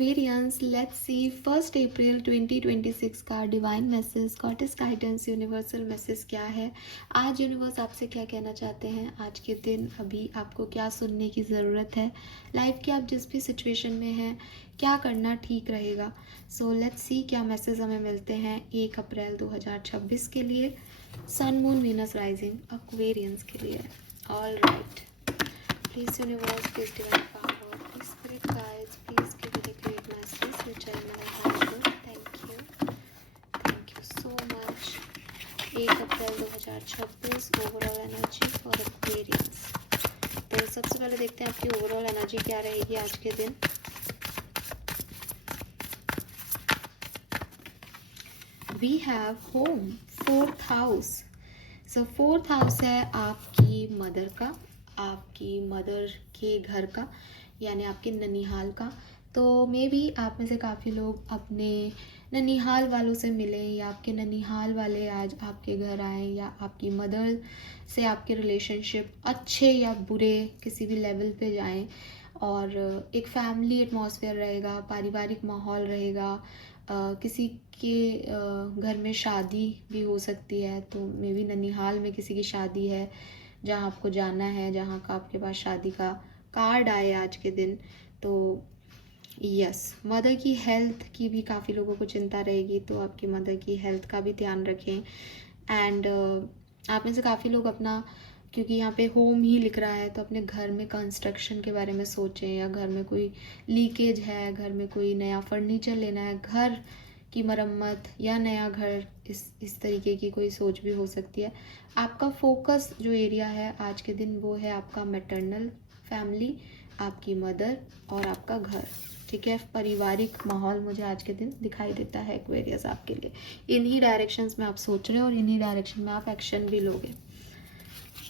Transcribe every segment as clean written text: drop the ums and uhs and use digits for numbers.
Aquarians, let's see 1st April 2026 का divine message, goddess guidance, universal message क्या है। आज यूनिवर्स आपसे क्या कहना चाहते हैं, आज के दिन अभी आपको क्या सुनने की ज़रूरत है, लाइफ की आप जिस भी सिचुएशन में हैं क्या करना ठीक रहेगा। सो लेट्स सी क्या मैसेज हमें मिलते हैं 1 अप्रैल 2026 के लिए, sun moon Venus rising Aquarians के लिए। All right, please universe, please divine power, please spirit guides, please give me the great messages which I may handle. Thank you so much. 1 April 2026 overall energy for Aquarians. तो सबसे पहले देखते हैं आपकी overall energy क्या रहेगी आज के दिन। We have home, 4th house. So 4th house है आपकी मदर का, आपकी मदर के घर का, यानी आपके ननिहाल का। तो मे बी आप में से काफ़ी लोग अपने ननिहाल वालों से मिले, या आपके ननिहाल वाले आज आपके घर आए, या आपकी मदर से आपके रिलेशनशिप अच्छे या बुरे किसी भी लेवल पे जाएं, और एक फैमिली एटमॉस्फेयर रहेगा, पारिवारिक माहौल रहेगा। किसी के घर में शादी भी हो सकती है, तो मे बी ननिहाल में किसी की शादी है जहाँ आपको जाना है, जहाँ का आपके पास शादी का कार्ड आए आज के दिन। तो यस, मदर की हेल्थ की भी काफ़ी लोगों को चिंता रहेगी, तो आपकी मदर की हेल्थ का भी ध्यान रखें। एंड आप में से काफ़ी लोग अपना, क्योंकि यहाँ पे होम ही लिख रहा है, तो अपने घर में कंस्ट्रक्शन के बारे में सोचें, या घर में कोई लीकेज है, घर में कोई नया फर्नीचर लेना है, घर की मरम्मत या नया घर, इस तरीके की कोई सोच भी हो सकती है। आपका फोकस जो एरिया है आज के दिन वो है आपका मैटरनल फैमिली, आपकी मदर और आपका घर। ठीक है, पारिवारिक माहौल मुझे आज के दिन दिखाई देता है एक्वेरियस आपके लिए। इन्हीं डायरेक्शंस में आप सोच रहे हो और इन्हीं डायरेक्शन में आप एक्शन भी लोगे।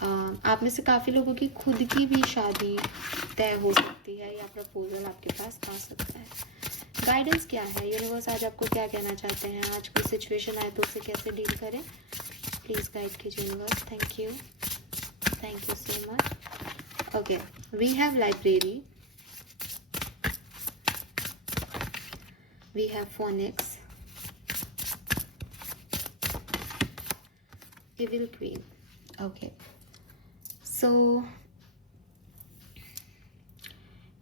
आप में से काफ़ी लोगों की खुद की भी शादी तय हो सकती है, या प्रपोजल आपके पास आ सकता है। गाइडेंस क्या है, यूनिवर्स आज आपको क्या कहना चाहते हैं, आज कोई सिचुएशन आए तो उससे कैसे डील करें, प्लीज़ गाइड कीजिए universe. Thank you so much. Okay, we have library, we have phonics, evil queen. Okay, so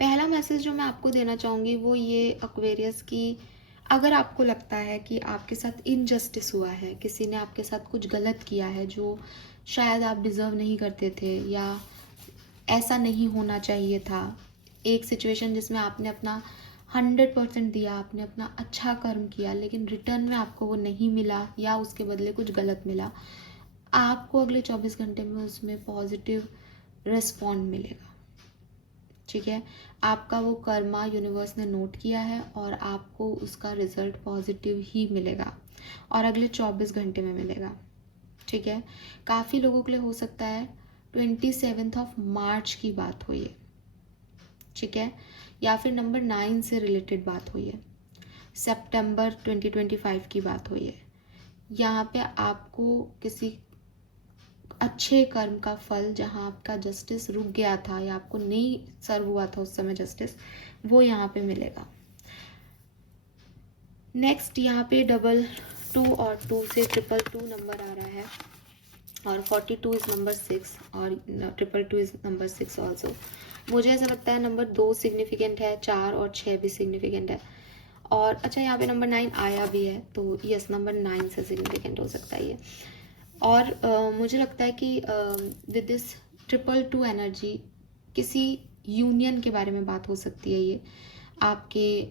पहला मैसेज जो मैं आपको देना चाहूँगी वो ये एक्वेरियस की, अगर आपको लगता है कि आपके साथ इनजस्टिस हुआ है, किसी ने आपके साथ कुछ गलत किया है जो शायद आप डिज़र्व नहीं करते थे, या ऐसा नहीं होना चाहिए था, एक सिचुएशन जिसमें आपने अपना 100% दिया, आपने अपना अच्छा कर्म किया, लेकिन रिटर्न में आपको वो नहीं मिला, या उसके बदले कुछ गलत मिला, आपको अगले 24 घंटे में उसमें पॉजिटिव रिस्पॉन्ड मिलेगा। ठीक है, आपका वो कर्मा यूनिवर्स ने नोट किया है और आपको उसका रिजल्ट पॉजिटिव ही मिलेगा, और अगले 24 घंटे में मिलेगा। ठीक है, काफ़ी लोगों के लिए हो सकता है 27 मार्च की बात हुई है, ठीक है, या फिर नंबर 9 से रिलेटेड बात हुई है, सितंबर 2025 की बात हुई है। यहाँ पे आपको किसी अच्छे कर्म का फल, जहाँ आपका जस्टिस रुक गया था या आपको नहीं सर्व हुआ था उस समय जस्टिस, वो यहाँ पे मिलेगा। नेक्स्ट यहाँ पे 222 और 2 से 222 नंबर आ रहा है, और 42 इज नंबर 6 और 222 इज नंबर 6 ऑल्सो। मुझे ऐसा लगता है नंबर 2 सिग्निफिकेंट है, 4 और 6 भी सिग्निफिकेंट है, और अच्छा यहाँ पे नंबर 9 आया भी है, तो यस, नंबर 9 से सिग्निफिकेंट हो सकता है ये। और मुझे लगता है कि विद दिस 222 एनर्जी किसी यूनियन के बारे में बात हो सकती है, ये आपके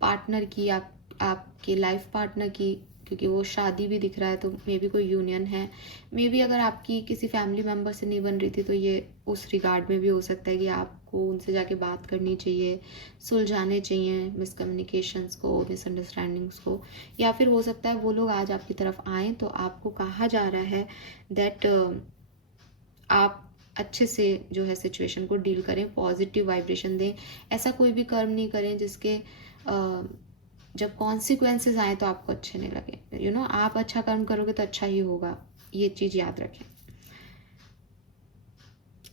पार्टनर की, आपके लाइफ पार्टनर की, क्योंकि वो शादी भी दिख रहा है, तो मे बी कोई यूनियन है। मे बी अगर आपकी किसी फैमिली मेम्बर से नहीं बन रही थी, तो ये उस रिगार्ड में भी हो सकता है कि आपको उनसे जाके बात करनी चाहिए, सुलझाने चाहिए मिसकम्युनिकेशंस को, मिसअंडरस्टैंडिंग्स को, या फिर हो सकता है वो लोग आज आपकी तरफ आएँ, तो आपको कहा जा रहा है दैट आप अच्छे से जो है सिचुएशन को डील करें, पॉजिटिव वाइब्रेशन दें, ऐसा कोई भी कर्म नहीं करें जिसके जब कॉन्सिक्वेंसेस आए तो आपको अच्छे नहीं लगे। यू नो, आप अच्छा कर्म करोगे तो अच्छा ही होगा, ये चीज़ याद रखें।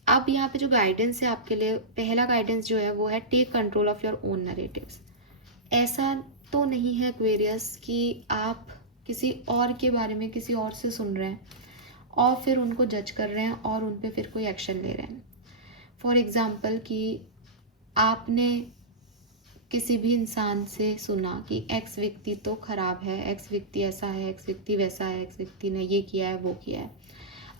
अब यहाँ पे जो गाइडेंस है आपके लिए, पहला गाइडेंस जो है वो है take control of your own narratives. ऐसा तो नहीं है एक्वेरियस कि आप किसी और के बारे में किसी और से सुन रहे हैं और फिर उनको जज कर रहे हैं और उन पे फिर कोई एक्शन ले रहे हैं। फॉर एग्जाम्पल कि आपने किसी भी इंसान से सुना कि एक्स व्यक्ति तो खराब है, एक्स व्यक्ति ऐसा है, एक्स व्यक्ति वैसा है, एक्स व्यक्ति ने ये किया है, वो किया है।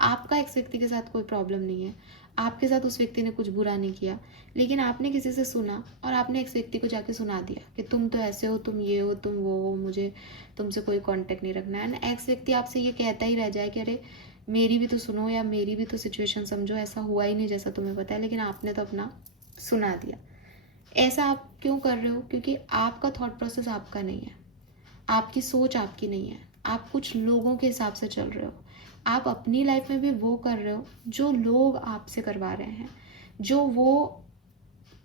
आपका एक्स व्यक्ति के साथ कोई प्रॉब्लम नहीं है, आपके साथ उस व्यक्ति ने कुछ बुरा नहीं किया, लेकिन आपने किसी से सुना और आपने एक्स व्यक्ति को जाके सुना दिया कि तुम तो ऐसे हो, तुम ये हो, तुम वो हो, मुझे तुमसे कोई कांटेक्ट नहीं रखना है। एंड एक्स व्यक्ति आपसे ये कहता ही रह जाए कि अरे मेरी भी तो सुनो या मेरी भी तो सिचुएशन समझो, ऐसा हुआ ही नहीं जैसा तुम्हें पता है, लेकिन आपने तो अपना सुना दिया। ऐसा आप क्यों कर रहे हो? क्योंकि आपका थॉट प्रोसेस आपका नहीं है, आपकी सोच आपकी नहीं है, आप कुछ लोगों के हिसाब से चल रहे हो। आप अपनी लाइफ में भी वो कर रहे हो जो लोग आपसे करवा रहे हैं, जो वो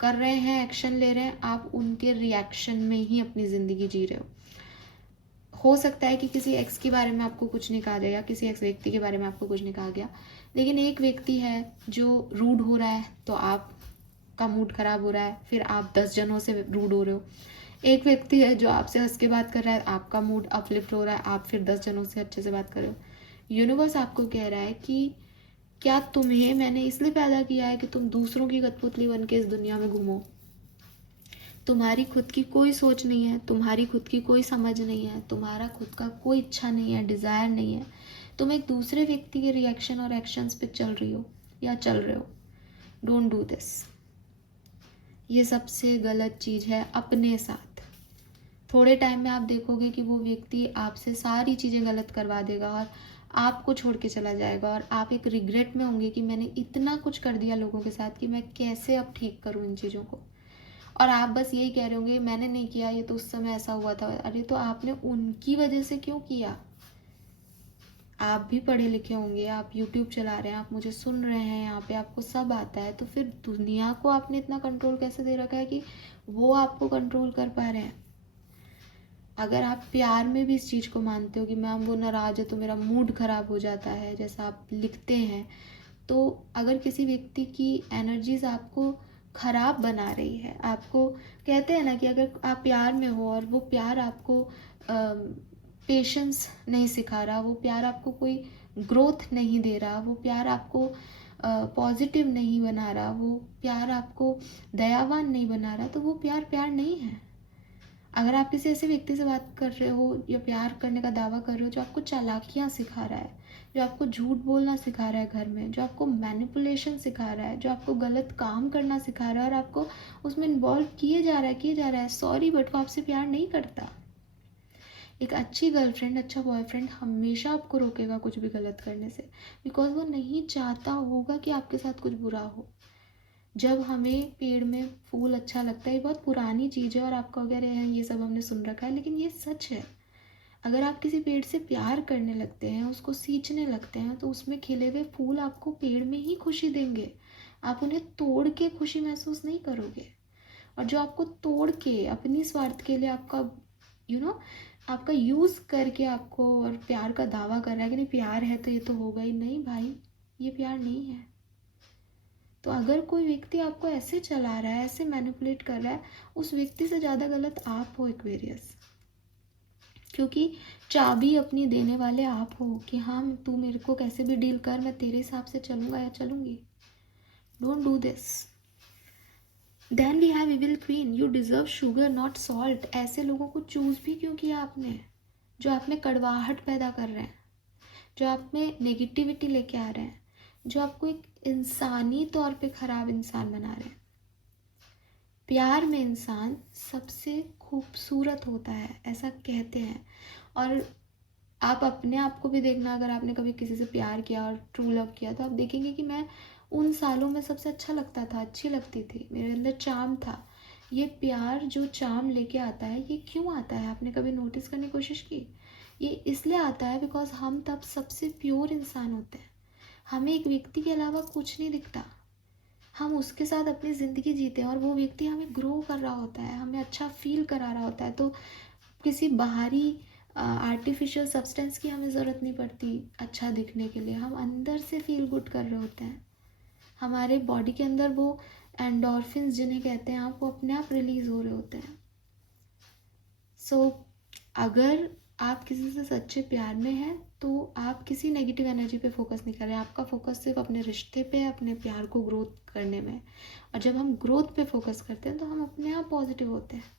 कर रहे हैं, एक्शन ले रहे हैं, आप उनके रिएक्शन में ही अपनी ज़िंदगी जी रहे हो सकता है कि किसी एक्स के बारे में आपको कुछ नहीं कहा जाए या किसी एक्स व्यक्ति के बारे में आपको कुछ नहीं कहा गया, लेकिन एक व्यक्ति है जो रूड हो रहा है तो आपका मूड खराब हो रहा है, फिर आप 10 जनों से रूड हो रहे हो। एक व्यक्ति है जो आपसे हंस के बात कर रहा है, आपका मूड अपलिफ्ट हो रहा है, आप फिर 10 जनों से अच्छे से बात कर रहे हो। यूनिवर्स आपको कह रहा है कि क्या तुम्हें मैंने इसलिए पैदा किया है कि तुम दूसरों की कठपुतली बन के इस दुनिया में घूमो? तुम्हारी खुद की कोई सोच नहीं है, तुम्हारी खुद की कोई समझ नहीं है, तुम्हारा खुद का कोई इच्छा नहीं है, डिज़ायर नहीं है। तुम एक दूसरे व्यक्ति के रिएक्शन और एक्शंस पे चल रही हो या चल रहे हो। Don't do this. ये सबसे गलत चीज़ है अपने साथ। थोड़े टाइम में आप देखोगे कि वो व्यक्ति आपसे सारी चीज़ें गलत करवा देगा और आपको छोड़ के चला जाएगा और आप एक रिग्रेट में होंगे कि मैंने इतना कुछ कर दिया लोगों के साथ कि मैं कैसे अब ठीक करूँ इन चीज़ों को। और आप बस यही कह रहे होंगे मैंने नहीं किया, ये तो उस समय ऐसा हुआ था। अरे तो आपने उनकी वजह से क्यों किया? आप भी पढ़े लिखे होंगे, आप YouTube चला रहे हैं, आप मुझे सुन रहे हैं, यहाँ पे आपको सब आता है, तो फिर दुनिया को आपने इतना कंट्रोल कैसे दे रखा है कि वो आपको कंट्रोल कर पा रहे हैं? अगर आप प्यार में भी इस चीज़ को मानते हो कि मैम वो नाराज़ है तो मेरा मूड ख़राब हो जाता है, जैसा आप लिखते हैं, तो अगर किसी व्यक्ति की एनर्जीज आपको ख़राब बना रही है, आपको कहते हैं ना कि अगर आप प्यार में हो और वो प्यार आपको पेशेंस नहीं सिखा रहा, वो प्यार आपको कोई ग्रोथ नहीं दे रहा, वो प्यार आपको पॉजिटिव नहीं बना रहा, वो प्यार आपको दयावान नहीं बना रहा, तो वो प्यार प्यार नहीं है। अगर आप किसी ऐसे व्यक्ति से बात कर रहे हो या प्यार करने का दावा कर रहे हो जो आपको चालाकियाँ सिखा रहा है, जो आपको झूठ बोलना सिखा रहा है घर में, जो आपको मैनिपुलेशन सिखा रहा है, जो आपको गलत काम करना सिखा रहा है और आपको उसमें इन्वॉल्व किए जा रहा है, सॉरी बट वो आपसे प्यार नहीं करता। एक अच्छी गर्लफ्रेंड, अच्छा बॉयफ्रेंड हमेशा आपको रोकेगा कुछ भी गलत करने से, बिकॉज वो नहीं चाहता होगा कि आपके साथ कुछ बुरा हो। जब हमें पेड़ में फूल अच्छा लगता है, ये बहुत पुरानी चीज़ है और आप कहोगे अरे हैं ये सब हमने सुन रखा है, लेकिन ये सच है। अगर आप किसी पेड़ से प्यार करने लगते हैं, उसको सींचने लगते हैं, तो उसमें खिले हुए फूल आपको पेड़ में ही खुशी देंगे, आप उन्हें तोड़ के खुशी महसूस नहीं करोगे। और जो आपको तोड़ के अपनी स्वार्थ के लिए आपका आपका यूज़ करके आपको और प्यार का दावा कर रहा है कि नहीं प्यार है तो ये तो होगा ही, नहीं भाई, ये प्यार नहीं है। तो अगर कोई व्यक्ति आपको ऐसे चला रहा है, ऐसे मैनिपुलेट कर रहा है, उस व्यक्ति से ज़्यादा गलत आप हो एक्वेरियस, क्योंकि चाबी अपनी देने वाले आप हो कि हाँ तू मेरे को कैसे भी डील कर, मैं तेरे हिसाब से चलूँगा या चलूँगी। Don't do this. Then we have evil queen, you deserve sugar not salt. ऐसे लोगों को चूज़ भी क्यों किया आपने, जो आप में कड़वाहट पैदा कर रहे हैं, जो आप में नेगेटिविटी लेके आ रहे हैं, जो आपको एक इंसानी तौर पे ख़राब इंसान बना रहे हैं। प्यार में इंसान सबसे खूबसूरत होता है, ऐसा कहते हैं। और आप अपने आप को भी देखना, अगर आपने कभी किसी से प्यार किया और ट्रू लव किया, तो आप देखेंगे कि मैं उन सालों में सबसे अच्छा लगता था, अच्छी लगती थी, मेरे अंदर चार्म था। ये प्यार जो चार्म लेके आता है, ये क्यों आता है? आपने कभी नोटिस करने की कोशिश की? ये इसलिए आता है बिकॉज हम तब सबसे प्योर इंसान होते हैं, हमें एक व्यक्ति के अलावा कुछ नहीं दिखता, हम उसके साथ अपनी ज़िंदगी जीते हैं और वो व्यक्ति हमें ग्रो कर रहा होता है, हमें अच्छा फील करा रहा होता है। तो किसी बाहरी आर्टिफिशियल सब्सटेंस की हमें ज़रूरत नहीं पड़ती अच्छा दिखने के लिए, हम अंदर से फील गुड कर रहे होते हैं। हमारे बॉडी के अंदर वो एंडोर्फिन्स जिन्हें कहते हैं आप, वो अपने आप रिलीज़ हो रहे होते हैं। अगर आप किसी से सच्चे प्यार में हैं तो आप किसी नेगेटिव एनर्जी पे फोकस नहीं कर रहे, आपका फोकस सिर्फ अपने रिश्ते पे, अपने प्यार को ग्रोथ करने में है। और जब हम ग्रोथ पे फोकस करते हैं तो हम अपने आप पॉजिटिव होते हैं।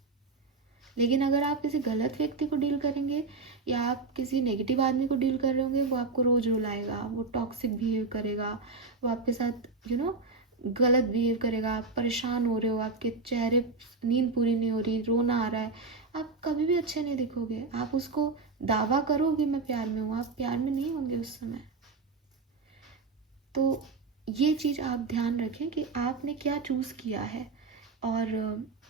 लेकिन अगर आप किसी गलत व्यक्ति को डील करेंगे या आप किसी नेगेटिव आदमी को डील कर रहे होंगे, वो आपको रोज रुलाएगा, वो टॉक्सिक बिहेव करेगा, वो आपके साथ गलत बिहेव करेगा, आप परेशान हो रहे हो, आपके चेहरे नींद पूरी नहीं हो रही, रोना आ रहा है, आप कभी भी अच्छे नहीं दिखोगे। आप उसको दावा करो कि मैं प्यार में हूँ, आप प्यार में नहीं होंगे उस समय। तो ये चीज़ आप ध्यान रखें कि आपने क्या चूज़ किया है। और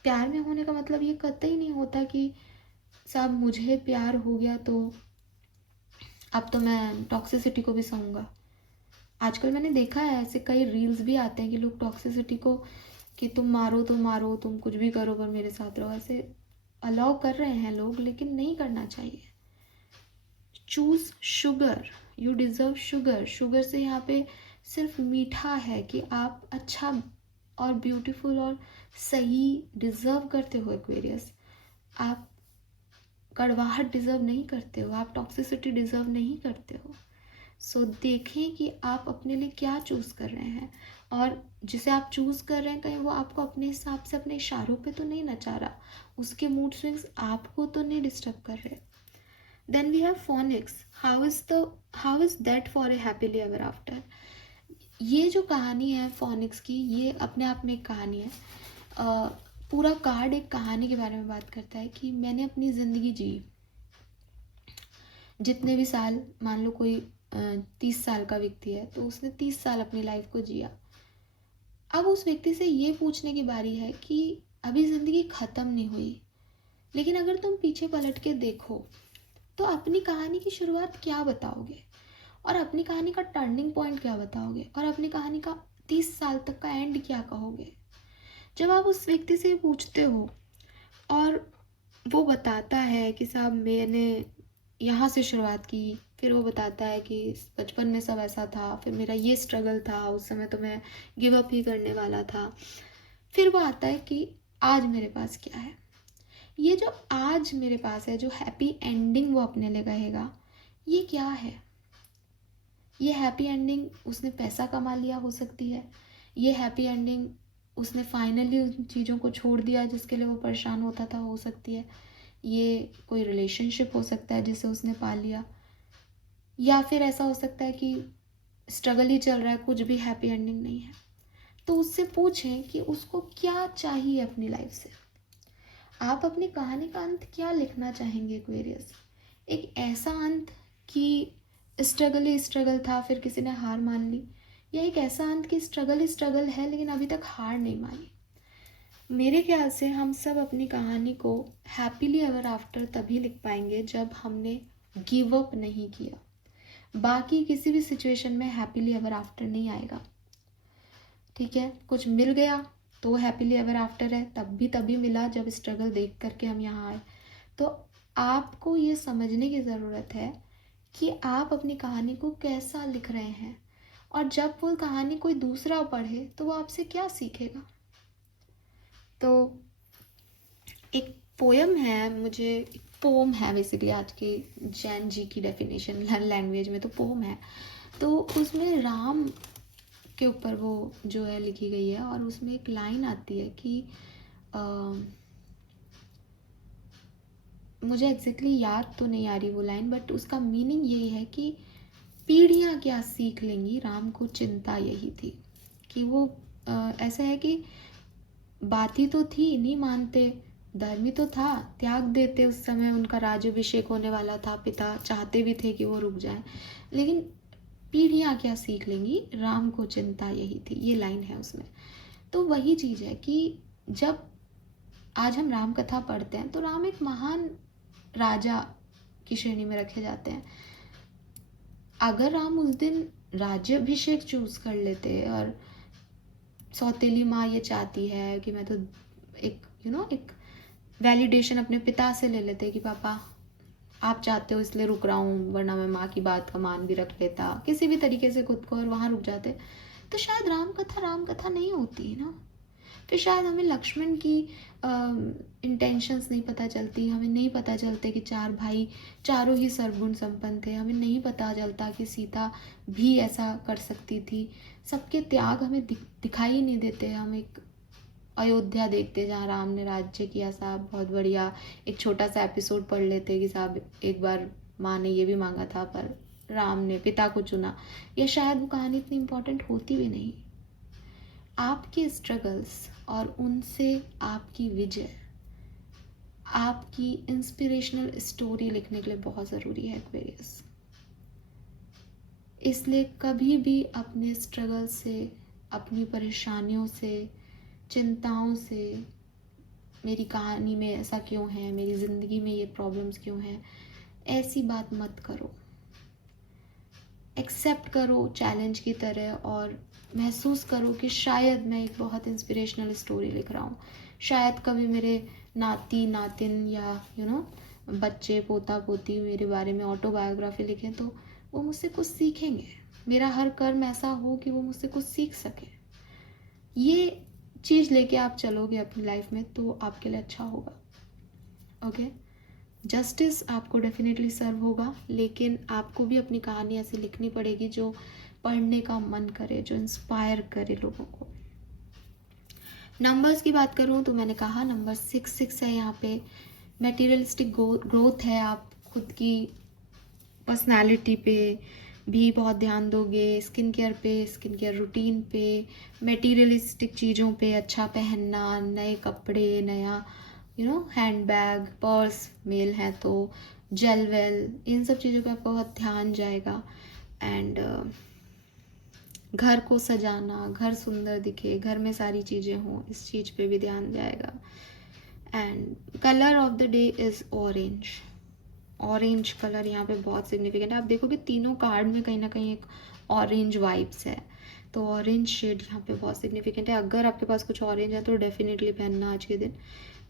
प्यार में होने का मतलब ये कतई नहीं होता कि साहब मुझे प्यार हो गया तो अब तो मैं टॉक्सिसिटी को भी सहूँगा। आजकल मैंने देखा है ऐसे कई रील्स भी आते हैं कि लोग टॉक्सिसिटी को कि तुम मारो तो मारो, तुम कुछ भी करो पर मेरे साथ रहो, ऐसे अलाउ कर रहे हैं लोग, लेकिन नहीं करना चाहिए। Choose sugar, you deserve sugar. Sugar से यहाँ पे सिर्फ मीठा है कि आप अच्छा और ब्यूटीफुल और सही डिज़र्व करते हो एक्वेरियस। आप कड़वाहट डिज़र्व नहीं करते हो, आप टॉक्सिसिटी डिज़र्व नहीं करते हो। सो देखें कि आप अपने लिए क्या चूज़ कर रहे हैं, और जिसे आप चूज़ कर रहे हैं कहीं वो आपको अपने हिसाब से अपने इशारों पे तो नहीं नचा रहा, उसके मूड स्विंग्स आपको तो नहीं डिस्टर्ब कर रहे। Then we have phoenix. How is that for a happily ever after. ये जो कहानी है फोनिक्स की, ये अपने आप में एक कहानी है। पूरा कार्ड एक कहानी के बारे में बात करता है कि मैंने अपनी ज़िंदगी जी, जितने भी साल, मान लो कोई 30 साल का व्यक्ति है तो उसने 30 साल अपनी लाइफ को जिया। अब उस व्यक्ति से ये पूछने की बारी है कि अभी ज़िंदगी ख़त्म नहीं हुई, लेकिन अगर तुम पीछे पलट के देखो तो अपनी कहानी की शुरुआत क्या बताओगे, और अपनी कहानी का टर्निंग पॉइंट क्या बताओगे, और अपनी कहानी का 30 साल तक का एंड क्या कहोगे। जब आप उस व्यक्ति से पूछते हो और वो बताता है कि साहब मैंने यहाँ से शुरुआत की, फिर वो बताता है कि बचपन में सब ऐसा था, फिर मेरा ये स्ट्रगल था, उस समय तो मैं गिव अप ही करने वाला था, फिर वो आता है कि आज मेरे पास क्या है। ये जो आज मेरे पास है, जो हैप्पी एंडिंग वो अपने लिए कहेगा, ये क्या है। ये हैप्पी एंडिंग उसने पैसा कमा लिया हो सकती है, ये हैप्पी एंडिंग उसने फाइनली उन चीज़ों को छोड़ दिया जिसके लिए वो परेशान होता था हो सकती है, ये कोई रिलेशनशिप हो सकता है जिसे उसने पा लिया, या फिर ऐसा हो सकता है कि स्ट्रगल ही चल रहा है, कुछ भी हैप्पी एंडिंग नहीं है। तो उससे पूछें कि उसको क्या चाहिए अपनी लाइफ से। आप अपनी कहानी का अंत क्या लिखना चाहेंगे एक्वेरियस। एक ऐसा अंत कि स्ट्रगल ही स्ट्रगल था, फिर किसी ने हार मान ली, या एक ऐसा अंत कि स्ट्रगल ही स्ट्रगल है लेकिन अभी तक हार नहीं मानी। मेरे ख्याल से हम सब अपनी कहानी को हैप्पीली एवर आफ्टर तभी लिख पाएंगे जब हमने गिव अप नहीं किया। बाकी किसी भी सिचुएशन में हैप्पीली एवर आफ्टर नहीं आएगा। ठीक है, कुछ मिल गया तो हैप्पीली एवर आफ्टर है, तभी मिला जब स्ट्रगल देख करके हम यहाँ आए। तो आपको ये समझने की ज़रूरत है कि आप अपनी कहानी को कैसा लिख रहे हैं, और जब वो कहानी कोई दूसरा पढ़े तो वो आपसे क्या सीखेगा। तो एक पोयम है बेसिकली, आज के जैन जी की डेफिनेशन लैंग्वेज में तो पोम है, तो उसमें राम के ऊपर वो जो है लिखी गई है, और उसमें एक लाइन आती है कि मुझे एग्जैक्टली याद तो नहीं आ रही वो लाइन, बट उसका मीनिंग यही है कि पीढ़ियाँ क्या सीख लेंगी, राम को चिंता यही थी। कि वो ऐसा है कि बाती तो थी, नहीं मानते, धर्मी तो था, त्याग देते, उस समय उनका राज्याभिषेक होने वाला था, पिता चाहते भी थे कि वो रुक जाए, लेकिन पीढ़ियाँ क्या सीख लेंगी, राम को चिंता यही थी, ये लाइन है उसमें। तो वही चीज़ है कि जब आज हम राम कथा पढ़ते हैं तो राम एक महान राजा की श्रेणी में रखे जाते हैं। अगर राम उस दिन राज्याभिषेक चूज कर लेते, और सौतेली माँ ये चाहती है कि मैं तो एक एक वैलिडेशन अपने पिता से ले लेते कि पापा आप चाहते हो इसलिए रुक रहा हूँ, वरना मैं माँ की बात का मान भी रख लेता किसी भी तरीके से खुद को, और वहाँ रुक जाते, तो शायद राम कथा नहीं होती ना। फिर शायद हमें लक्ष्मण की इंटेंशंस नहीं पता चलती, हमें नहीं पता चलते कि 4 भाई चारों ही सर्वगुण संपन्न थे, हमें नहीं पता चलता कि सीता भी ऐसा कर सकती थी। सबके त्याग हमें दिखाई नहीं देते। हम एक अयोध्या देखते जहाँ राम ने राज्य किया, साहब बहुत बढ़िया, एक छोटा सा एपिसोड पढ़ लेते कि साहब एक बार माँ ने ये भी मांगा था पर राम ने पिता को चुना, या शायद वो कहानी इतनी इम्पोर्टेंट होती भी नहीं। आपके स्ट्रगल्स और उनसे आपकी विजय, आपकी इंस्पिरेशनल स्टोरी लिखने के लिए बहुत ज़रूरी है एक्वेरियस। इसलिए कभी भी अपने स्ट्रगल से, अपनी परेशानियों से, चिंताओं से, मेरी कहानी में ऐसा क्यों है, मेरी ज़िंदगी में ये प्रॉब्लम्स क्यों हैं, ऐसी बात मत करो। एक्सेप्ट करो चैलेंज की तरह और महसूस करो कि शायद मैं एक बहुत इंस्पिरेशनल स्टोरी लिख रहा हूँ। शायद कभी मेरे नाती नातिन या बच्चे पोता पोती मेरे बारे में ऑटोबायोग्राफी लिखें तो वो मुझसे कुछ सीखेंगे। मेरा हर कर्म ऐसा हो कि वो मुझसे कुछ सीख सके। ये चीज़ लेके आप चलोगे अपनी लाइफ में तो आपके लिए अच्छा होगा। ओके, जस्टिस आपको डेफिनेटली सर्व होगा, लेकिन आपको भी अपनी कहानी ऐसी लिखनी पड़ेगी जो पढ़ने का मन करे, जो इंस्पायर करे लोगों को। नंबर्स की बात करूँ तो मैंने कहा नंबर 6 है। यहाँ पे मटेरियलिस्टिक ग्रोथ है। आप खुद की पर्सनालिटी पे भी बहुत ध्यान दोगे, स्किन केयर रूटीन पे, मटेरियलिस्टिक चीज़ों पे, अच्छा पहनना, नए कपड़े, नया हैंड बैग, पर्स, मेल है तो जेल वेल, इन सब चीज़ों पे आपका बहुत ध्यान जाएगा। एंड घर को सजाना, घर सुंदर दिखे, घर में सारी चीज़ें हों, इस चीज़ पे भी ध्यान जाएगा। And colour of the day is orange. Orange colour यहाँ पे बहुत सिग्निफिकेंट है। आप देखोगे तीनों कार्ड में कहीं ना कहीं एक ऑरेंज वाइब्स है, तो ऑरेंज शेड यहाँ पे बहुत सिग्निफिकेंट है। अगर आपके पास कुछ ऑरेंज है तो डेफिनेटली पहनना आज के दिन,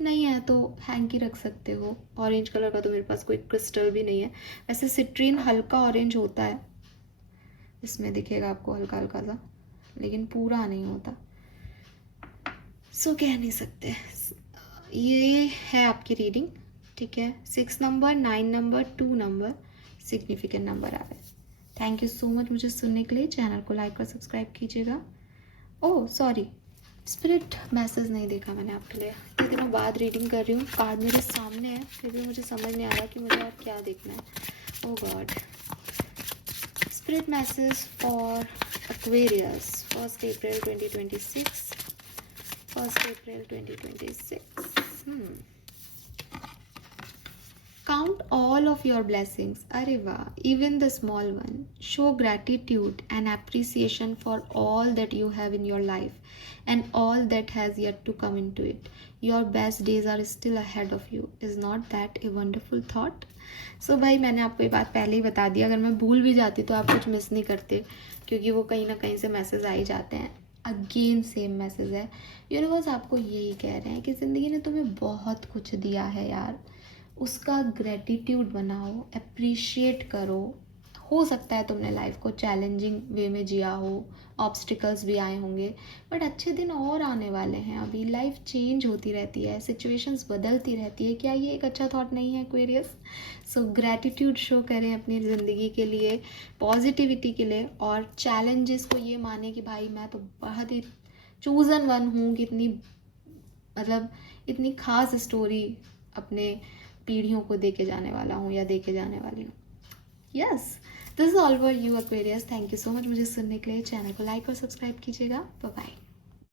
नहीं है तो हैंकी रख सकते हो। ऑरेंज कलर का तो मेरे पास कोई क्रिस्टल भी नहीं है। वैसे सिट्रीन हल्का ऑरेंज होता है, इसमें दिखेगा आपको हल्का हल्का सा, लेकिन पूरा नहीं होता, सो कह नहीं सकते। ये है आपकी रीडिंग, ठीक है। 6 number, 9 number, 2 number significant number आ गए। थैंक यू सो मच मुझे सुनने के लिए। चैनल को लाइक और सब्सक्राइब कीजिएगा। ओह सॉरी, स्पिरिट मैसेज नहीं देखा मैंने आपके लिए। इतने दिनों बाद रीडिंग कर रही हूँ, कार्ड मेरे सामने है फिर भी मुझे समझ नहीं आ रहा कि मुझे आप क्या देखना है। Oh god, spirit message for Aquarius 1 April 2026। 1 April 2026। Count all of your blessings. अरे वाह, even the small one. Show gratitude and appreciation for all that you have in your life and all that has yet to come into it. Your best days are still ahead of you. Is not that a wonderful thought? So भाई मैंने आपको ये बात पहले ही बता दी, अगर मैं भूल भी जाती तो आप कुछ मिस नहीं करते, क्योंकि वो कहीं ना कहीं से मैसेज आ ही जाते हैं। अगेन सेम मैसेज है, यूनिवर्स आपको यही कह रहे हैं कि ज़िंदगी ने तुम्हें बहुत कुछ दिया है यार, उसका ग्रेटिट्यूड बनाओ, अप्रिशिएट करो। हो सकता है तुमने लाइफ को चैलेंजिंग वे में जिया हो, ऑब्स्टिकल्स भी आए होंगे, बट अच्छे दिन और आने वाले हैं। अभी लाइफ चेंज होती रहती है, सिचुएशंस बदलती रहती है। क्या ये एक अच्छा थॉट नहीं है एक्वेरियस? सो ग्रेटिट्यूड शो करें अपनी ज़िंदगी के लिए, पॉजिटिविटी के लिए, और चैलेंजेस को ये माने कि भाई मैं तो बहुत ही चूज़न वन हूँ, कितनी मतलब इतनी खास स्टोरी अपने पीढ़ियों को देके जाने वाला हूँ या देके जाने वाली हूँ। Yes, this is all for you Aquarius. Thank you so much मुझे सुनने के लिए। चैनल को लाइक और सब्सक्राइब कीजिएगा। Bye bye.